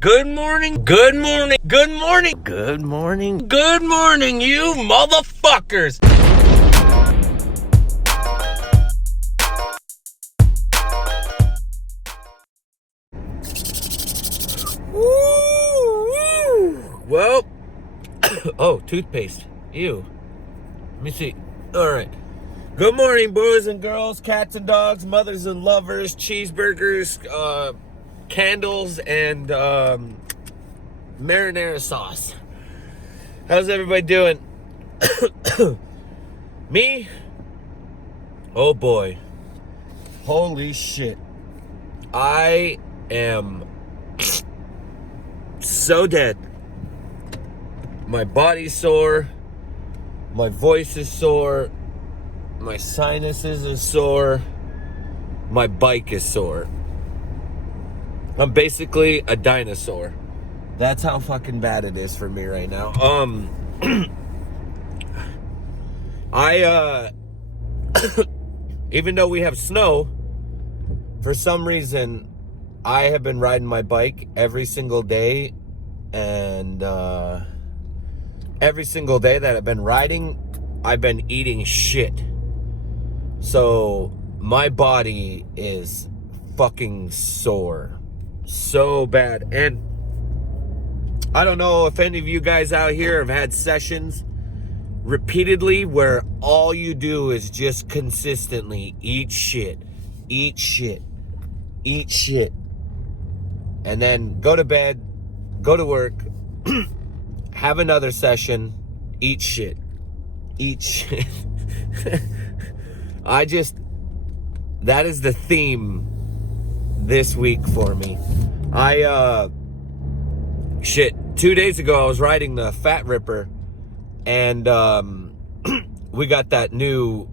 Good morning, good morning, good morning, good morning, good morning, you motherfuckers! Woo! Well, oh, toothpaste. Ew. Let me see. All right. Good morning, boys and girls, cats and dogs, mothers and lovers, cheeseburgers, candles, and marinara sauce. How's everybody doing? Me? Oh boy. Holy shit. I am so dead. My body's sore. My voice is sore. My sinuses are sore. My bike is sore. I'm basically a dinosaur. That's how fucking bad it is for me right now. I even though we have snow, for some reason I have been riding my bike every single day, and every single day that I've been riding, I've been eating shit. So my body is fucking sore. So bad. And I don't know if any of you guys out here have had sessions repeatedly where all you do is just consistently eat shit, eat shit, eat shit, and then go to bed, go to work, have another session, eat shit, eat shit. That is the theme this week for me. 2 days ago I was riding the Fat Ripper, and we got that new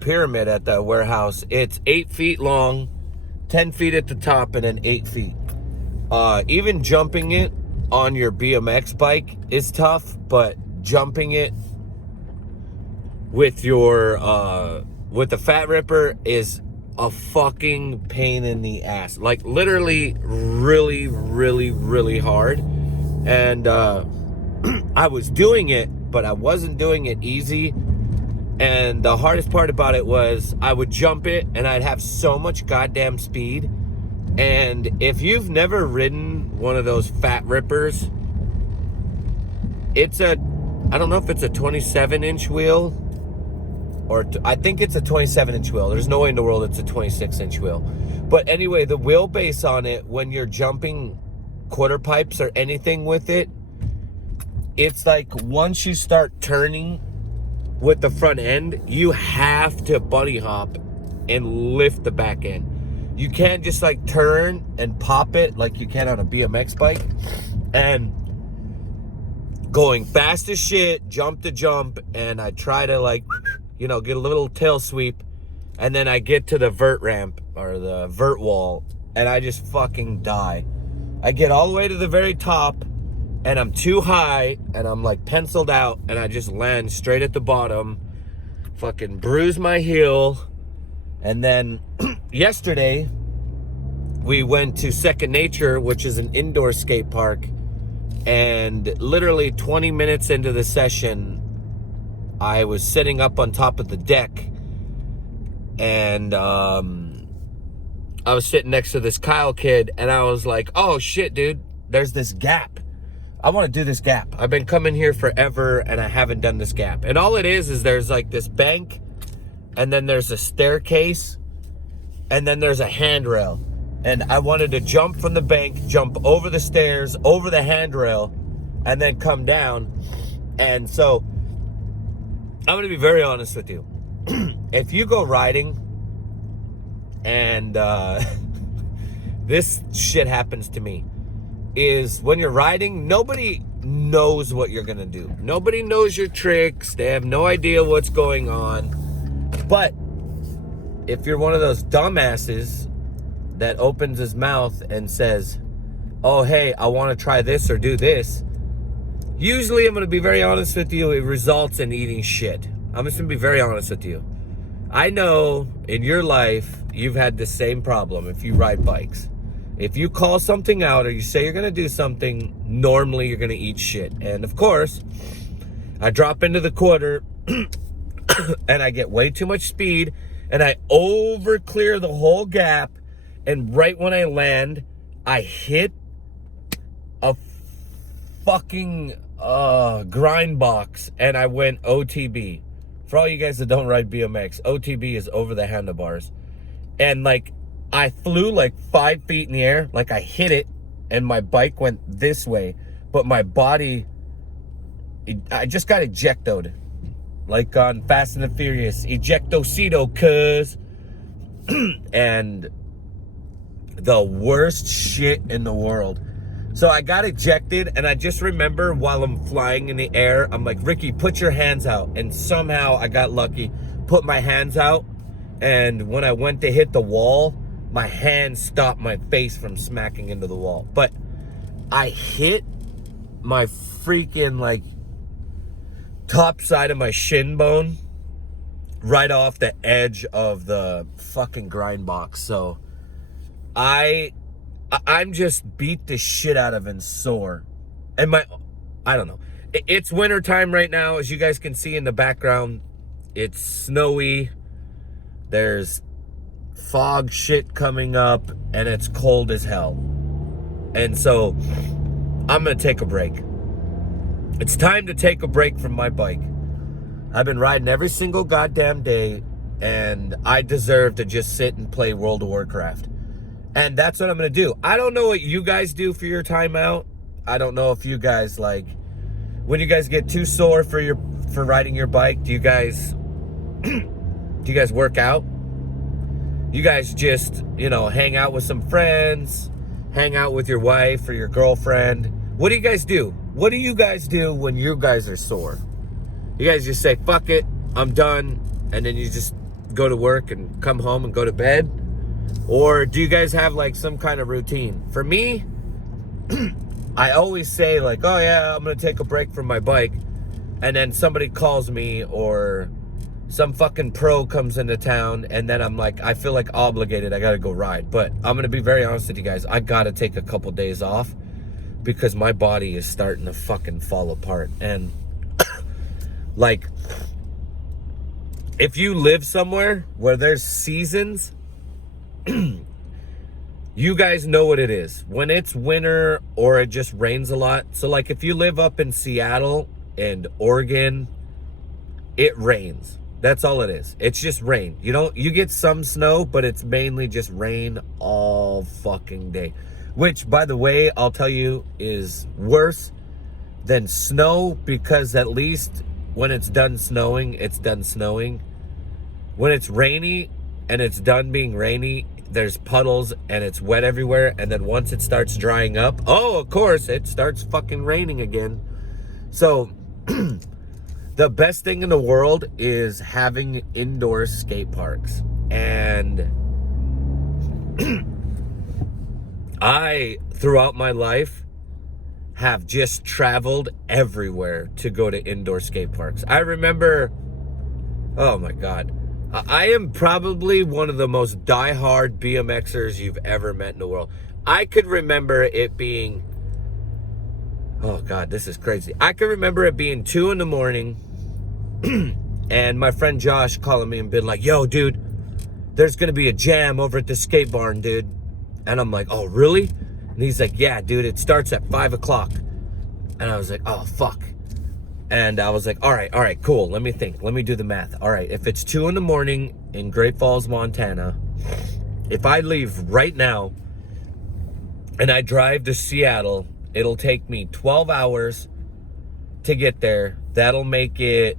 pyramid at the warehouse. It's 8 feet long, 10 feet at the top, and then 8 feet. Even jumping it on your BMX bike is tough, but jumping it with your with the Fat Ripper is a fucking pain in the ass. Like literally really, really, really hard. And I was doing it, but I wasn't doing it easy. And the hardest part about it was I would jump it and I'd have so much goddamn speed. And if you've never ridden one of those Fat Rippers, I don't know if it's a 27-inch wheel, or I think it's a 27-inch wheel. There's no way in the world it's a 26-inch wheel. But anyway, the wheelbase on it, when you're jumping quarter pipes or anything with it, it's like once you start turning with the front end, you have to bunny hop and lift the back end. You can't just like turn and pop it like you can on a BMX bike. And going fast as shit, jump to jump, and I try to like, get a little tail sweep, and then I get to the vert ramp or the vert wall, and I just fucking die. I get all the way to the very top, and I'm too high, and I'm like penciled out, and I just land straight at the bottom, fucking bruise my heel. And then yesterday, we went to Second Nature, which is an indoor skate park, and literally 20 minutes into the session, I was sitting up on top of the deck, and I was sitting next to this Kyle kid, and I was like, oh shit, dude, there's this gap. I want to do this gap. I've been coming here forever, and I haven't done this gap. And all it is there's like this bank, and then there's a staircase, and then there's a handrail. And I wanted to jump from the bank, jump over the stairs, over the handrail, and then come down. And so I'm going to be very honest with you. If you go riding and this shit happens to me, is when you're riding, nobody knows what you're going to do. Nobody knows your tricks. They have no idea what's going on. But if you're one of those dumbasses that opens his mouth and says, oh, hey, I want to try this or do this, usually, I'm going to be very honest with you, it results in eating shit. I'm just going to be very honest with you. I know in your life, you've had the same problem if you ride bikes. If you call something out or you say you're going to do something, normally you're going to eat shit. And of course, I drop into the quarter and I get way too much speed and I over clear the whole gap. And right when I land, I hit a fucking grind box and I went OTB. For all you guys that don't ride BMX, OTB is over the handlebars. And like, I flew like 5 feet in the air, like I hit it and my bike went this way, but my body, I just got ejectoed. Like on Fast and the Furious, ejectocito, cuz. And the worst shit in the world. So I got ejected, and I just remember while I'm flying in the air, I'm like, Ricky, put your hands out. And somehow I got lucky, put my hands out, and when I went to hit the wall, my hand stopped my face from smacking into the wall. But I hit my freaking, like, top side of my shin bone right off the edge of the fucking grind box. So I'm just beat the shit out of and sore. And I don't know. It's winter time right now, as you guys can see in the background. It's snowy. There's fog shit coming up, and it's cold as hell. And so I'm gonna take a break. It's time to take a break from my bike. I've been riding every single goddamn day, and I deserve to just sit and play World of Warcraft. And that's what I'm going to do. I don't know what you guys do for your time out. I don't know if you guys, like, when you guys get too sore for riding your bike, do you guys work out? You guys just, hang out with some friends, hang out with your wife or your girlfriend. What do you guys do? What do you guys do when you guys are sore? You guys just say, fuck it, I'm done, and then you just go to work and come home and go to bed? Or do you guys have like some kind of routine? For me, I always say like, oh yeah, I'm gonna take a break from my bike, and then somebody calls me or some fucking pro comes into town, and then I'm like, I feel like obligated, I gotta go ride. But I'm gonna be very honest with you guys, I gotta take a couple days off because my body is starting to fucking fall apart. And like, if you live somewhere where there's seasons, you guys know what it is when it's winter or it just rains a lot. So like if you live up in Seattle and Oregon, it rains. That's all it is. It's just rain. You get some snow, but it's mainly just rain all fucking day. Which, by the way, I'll tell you is worse than snow, because at least when it's done snowing, it's done snowing. When it's rainy and it's done being rainy, there's puddles and it's wet everywhere. And then once it starts drying up, oh, of course, it starts fucking raining again. So the best thing in the world is having indoor skate parks. And I, throughout my life, have just traveled everywhere to go to indoor skate parks. I remember, oh my God, I am probably one of the most diehard BMXers you've ever met in the world. I could remember it being, oh God, this is crazy. I could remember it being 2 a.m. and my friend Josh calling me and being like, yo, dude, there's gonna be a jam over at the skate barn, dude. And I'm like, oh, really? And he's like, yeah, dude, it starts at 5 o'clock. And I was like, oh, fuck. And I was like, all right, cool. Let me think. Let me do the math. All right, if it's 2 a.m. in Great Falls, Montana, if I leave right now and I drive to Seattle, it'll take me 12 hours to get there. That'll make it,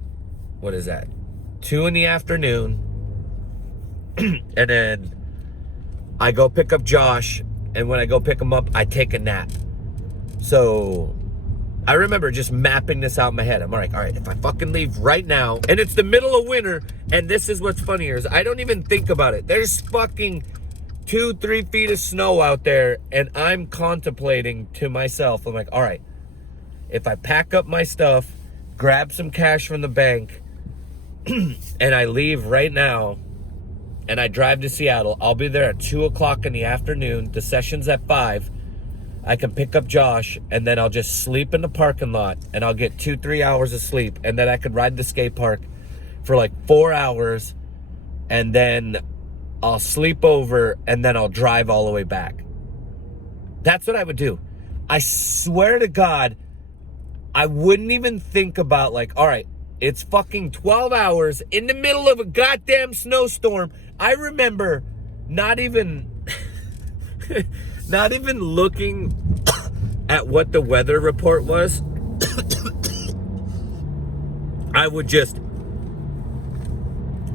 what is that? 2 p.m. And then I go pick up Josh. And when I go pick him up, I take a nap. So I remember just mapping this out in my head. I'm like, all right, if I fucking leave right now, and it's the middle of winter, and this is what's funnier is I don't even think about it. There's fucking 2-3 feet of snow out there, and I'm contemplating to myself, I'm like, all right, if I pack up my stuff, grab some cash from the bank, and I leave right now, and I drive to Seattle, I'll be there at 2 o'clock in the afternoon. The session's at 5. I can pick up Josh, and then I'll just sleep in the parking lot, and I'll get 2-3 hours of sleep, and then I could ride the skate park for like 4 hours, and then I'll sleep over, and then I'll drive all the way back. That's what I would do. I swear to God, I wouldn't even think about like, all right, it's fucking 12 hours in the middle of a goddamn snowstorm. I remember not even looking at what the weather report was. I would just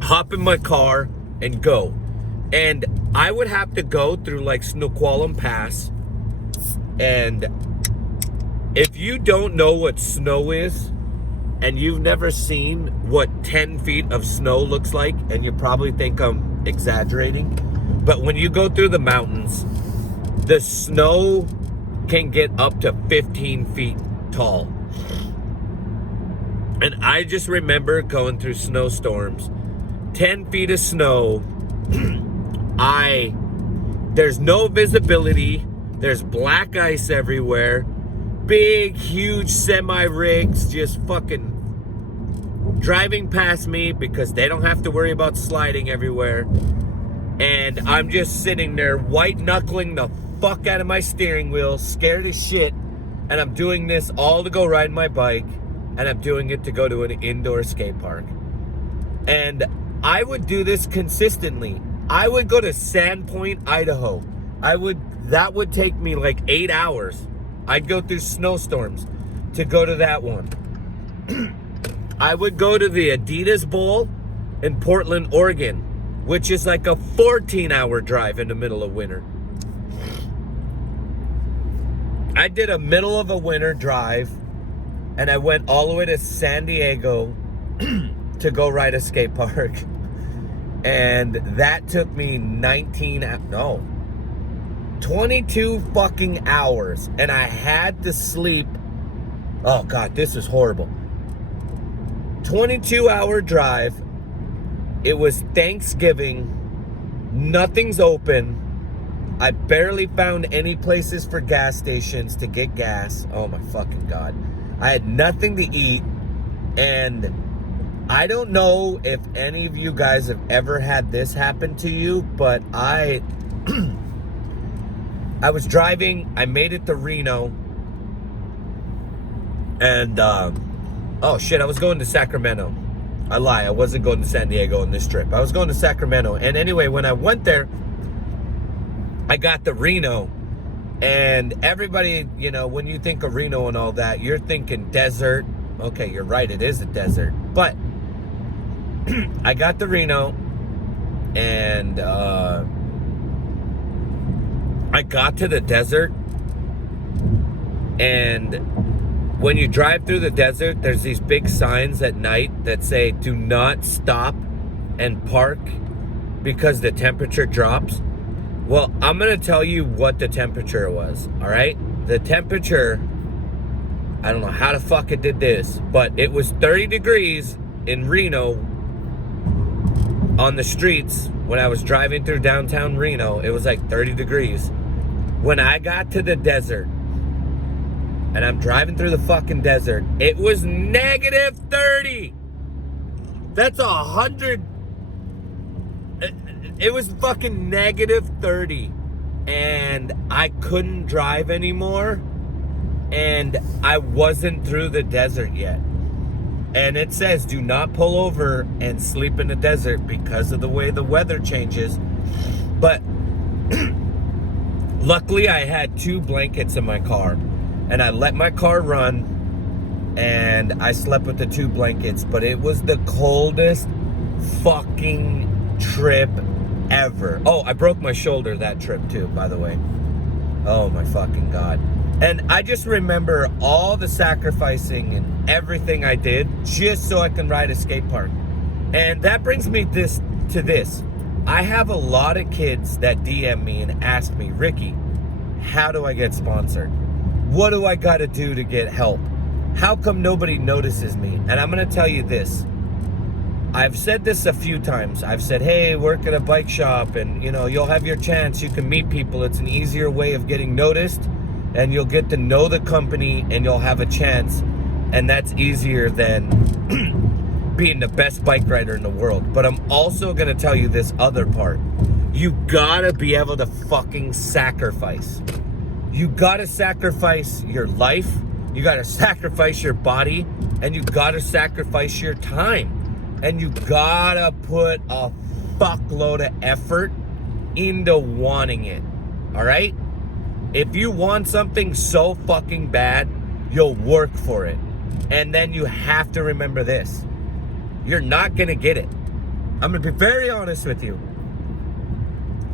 hop in my car and go. And I would have to go through like Snoqualmie Pass. And if you don't know what snow is, and you've never seen what 10 feet of snow looks like, and you probably think I'm exaggerating, but when you go through the mountains, the snow can get up to 15 feet tall. And I just remember going through snowstorms, 10 feet of snow. There's no visibility. There's black ice everywhere. Big, huge semi-rigs just fucking driving past me because they don't have to worry about sliding everywhere. And I'm just sitting there white knuckling the fuck out of my steering wheel, scared as shit. And I'm doing this all to go ride my bike, and I'm doing it to go to an indoor skate park. And I would do this consistently. I would go to Sandpoint, Idaho. That would take me like 8 hours. I'd go through snowstorms to go to that one. I would go to the Adidas Bowl in Portland, Oregon, which is like a 14-hour drive in the middle of winter. I did a middle of a winter drive, and I went all the way to San Diego to go ride a skate park. And that took me 22 fucking hours. And I had to sleep. Oh God, this is horrible. 22-hour drive. It was Thanksgiving. Nothing's open. I barely found any places for gas stations to get gas. Oh my fucking God. I had nothing to eat. And I don't know if any of you guys have ever had this happen to you, but I was driving. I made it to Reno. And, oh shit, I was going to Sacramento. I lie, I wasn't going to San Diego on this trip. I was going to Sacramento. And anyway, when I went there, I got to Reno. And everybody, you know, when you think of Reno and all that, you're thinking desert. Okay, you're right, it is a desert. But I got to Reno, and I got to the desert. And when you drive through the desert, there's these big signs at night that say, do not stop and park because the temperature drops. Well, I'm going to tell you what the temperature was, all right? The temperature, I don't know how the fuck it did this, but it was 30 degrees in Reno on the streets. When I was driving through downtown Reno, it was like 30 degrees. When I got to the desert, and I'm driving through the fucking desert, it was negative 30. That's 100. It was fucking negative 30. And I couldn't drive anymore. And I wasn't through the desert yet. And it says, do not pull over and sleep in the desert because of the way the weather changes. But luckily I had 2 blankets in my car. And I let my car run, and I slept with the 2 blankets, but it was the coldest fucking trip ever. Oh, I broke my shoulder that trip too, by the way. Oh my fucking God. And I just remember all the sacrificing and everything I did just so I can ride a skate park. And that brings me to this. I have a lot of kids that DM me and ask me, Ricky, how do I get sponsored? What do I got to do to get help? How come nobody notices me? And I'm going to tell you this. I've said this a few times. I've said, hey, work at a bike shop and, you'll have your chance. You can meet people. It's an easier way of getting noticed, and you'll get to know the company and you'll have a chance. And that's easier than being the best bike rider in the world. But I'm also going to tell you this other part. You gotta be able to fucking sacrifice. You gotta sacrifice your life. You gotta sacrifice your body. And you gotta sacrifice your time. And you gotta put a fuckload of effort into wanting it. All right? If you want something so fucking bad, you'll work for it. And then you have to remember this. You're not gonna get it. I'm gonna be very honest with you.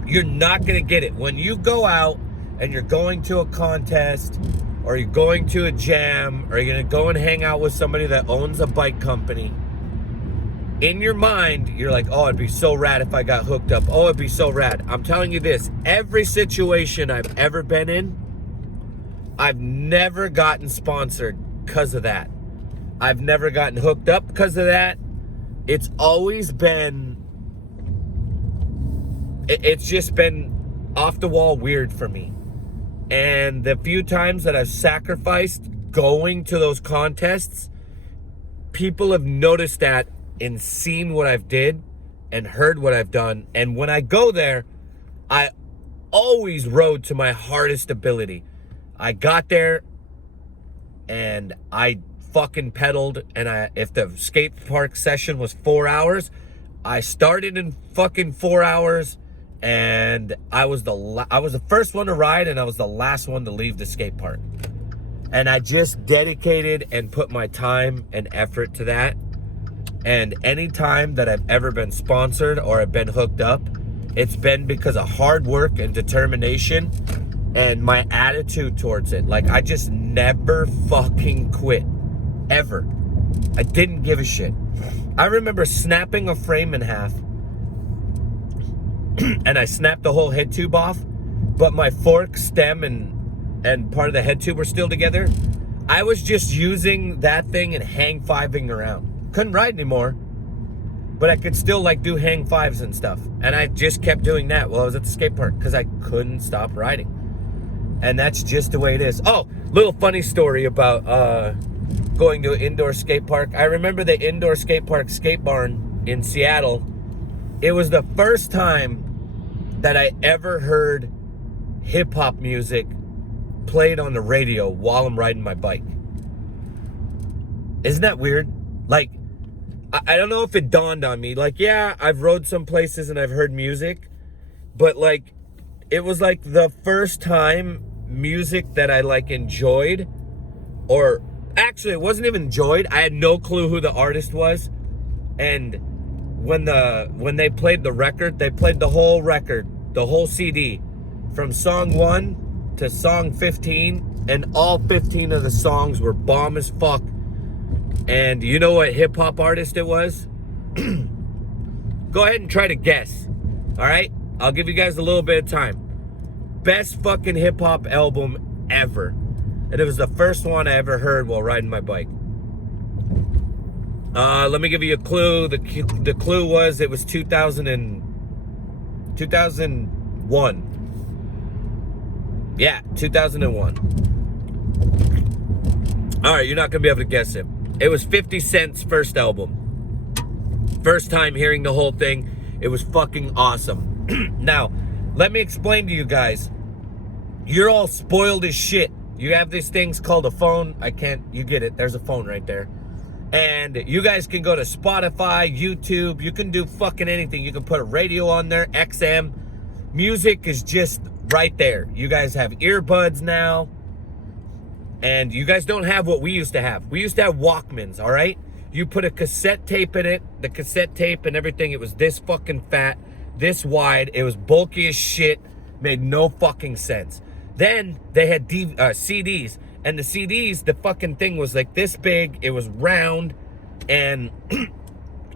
You're not gonna get it. When you go out and you're going to a contest, or you're going to a jam, or you're gonna go and hang out with somebody that owns a bike company, in your mind, you're like, oh, it'd be so rad if I got hooked up. Oh, it'd be so rad. I'm telling you this, every situation I've ever been in, I've never gotten sponsored because of that. I've never gotten hooked up because of that. It's always been, it's just been off the wall weird for me. And the few times that I've sacrificed going to those contests, people have noticed that and seen what I've did and heard what I've done. And when I go there, I always rode to my hardest ability. I got there and I fucking pedaled, and if the skate park session was 4 hours, I started in fucking 4 hours, and I was the first one to ride, and I was the last one to leave the skate park. And I just dedicated and put my time and effort to that. And any time that I've ever been sponsored or I've been hooked up, it's been because of hard work and determination and my attitude towards it. Like, I just never fucking quit. Ever. I didn't give a shit. I remember snapping a frame in half and I snapped the whole head tube off, but my fork, stem, and part of the head tube were still together. I was just using that thing and hang fiving around. Couldn't ride anymore, but I could still like do hang fives and stuff. And I just kept doing that while I was at the skate park because I couldn't stop riding. And that's just the way it is. Oh, little funny story about going to an indoor skate park. I remember the indoor skate park skate barn in Seattle. It was the first time that I ever heard hip hop music played on the radio while I'm riding my bike. Isn't that weird? Like, I don't know if it dawned on me. Like, yeah, I've rode some places and I've heard music, but like, it was like the first time music that I like enjoyed, or actually it wasn't even enjoyed. I had no clue who the artist was. And when they played the record, they played the whole record, the whole CD, from song 1 to song 15, and all 15 of the songs were bomb as fuck. And you know what hip hop artist it was? Go ahead and try to guess. All right? I'll give you guys a little bit of time. Best fucking hip hop album ever. And it was the first one I ever heard while riding my bike. Let me give you a clue. The clue was it was 2001. Yeah, 2001. All right, you're not going to be able to guess it. It was 50 Cent's first album. First time hearing the whole thing. It was fucking awesome. Now, let me explain to you guys. You're all spoiled as shit. You have these things called a phone. You get it. There's a phone right there. And you guys can go to Spotify, YouTube. You can do fucking anything. You can put a radio on there, XM. Music is just right there. You guys have earbuds now. And you guys don't have what we used to have. We used to have Walkmans, all right? You put a cassette tape in it. The cassette tape and everything, it was this fucking fat, this wide. It was bulky as shit. Made no fucking sense. Then they had CDs. And the CDs, the fucking thing was like this big. It was round and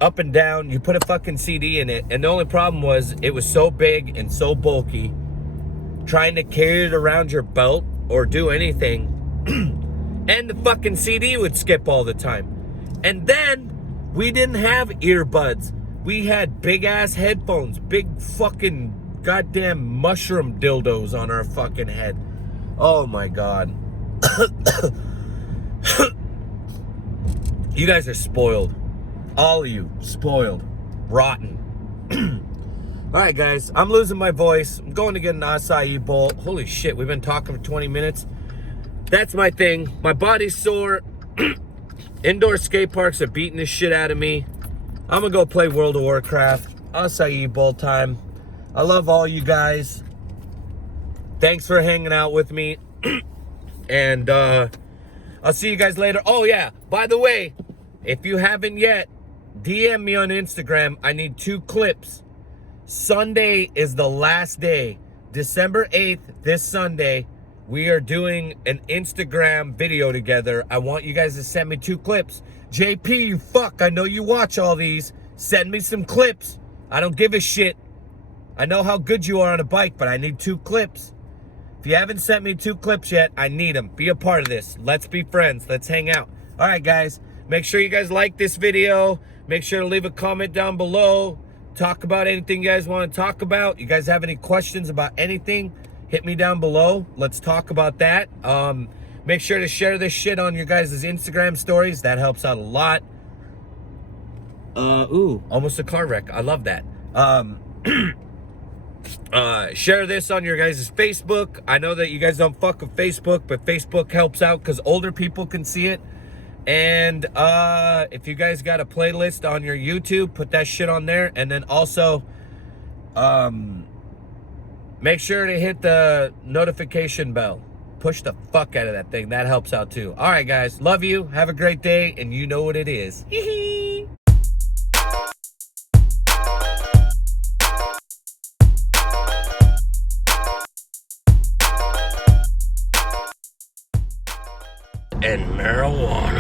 up and down. You put a fucking CD in it. And the only problem was it was so big and so bulky. Trying to carry it around your belt or do anything. And the fucking CD would skip all the time. And then We didn't have earbuds. We had big ass headphones, big fucking goddamn mushroom dildos on our fucking head. Oh my God. You guys are spoiled. All of you, spoiled. Rotten. All right, guys, I'm losing my voice. I'm going to get an acai bowl. Holy shit, we've been talking for 20 minutes. That's my thing. My body's sore. Indoor skate parks are beating the shit out of me. I'm gonna go play World of Warcraft. Acai bowl time. I love all you guys. Thanks for hanging out with me. And I'll see you guys later. Oh yeah, by the way, if you haven't yet, DM me on Instagram. I need 2 clips. Sunday is the last day. December 8th, this Sunday, we are doing an Instagram video together. I want you guys to send me 2 clips. JP, you fuck, I know you watch all these. Send me some clips. I don't give a shit. I know how good you are on a bike, but I need 2 clips. If you haven't sent me 2 clips yet, I need them. Be a part of this. Let's be friends. Let's hang out. All right, guys. Make sure you guys like this video. Make sure to leave a comment down below. Talk about anything you guys want to talk about. You guys have any questions about anything, hit me down below. Let's talk about that. Make sure to share this shit on your guys' Instagram stories. That helps out a lot. Ooh, almost a car wreck. I love that. Share this on your guys' Facebook. I know that you guys don't fuck with Facebook, but Facebook helps out because older people can see it. And if you guys got a playlist on your YouTube, put that shit on there. And then also make sure to hit the notification bell. Push the fuck out of that thing. That helps out too. All right, guys. Love you. Have a great day. And you know what it is. And marijuana.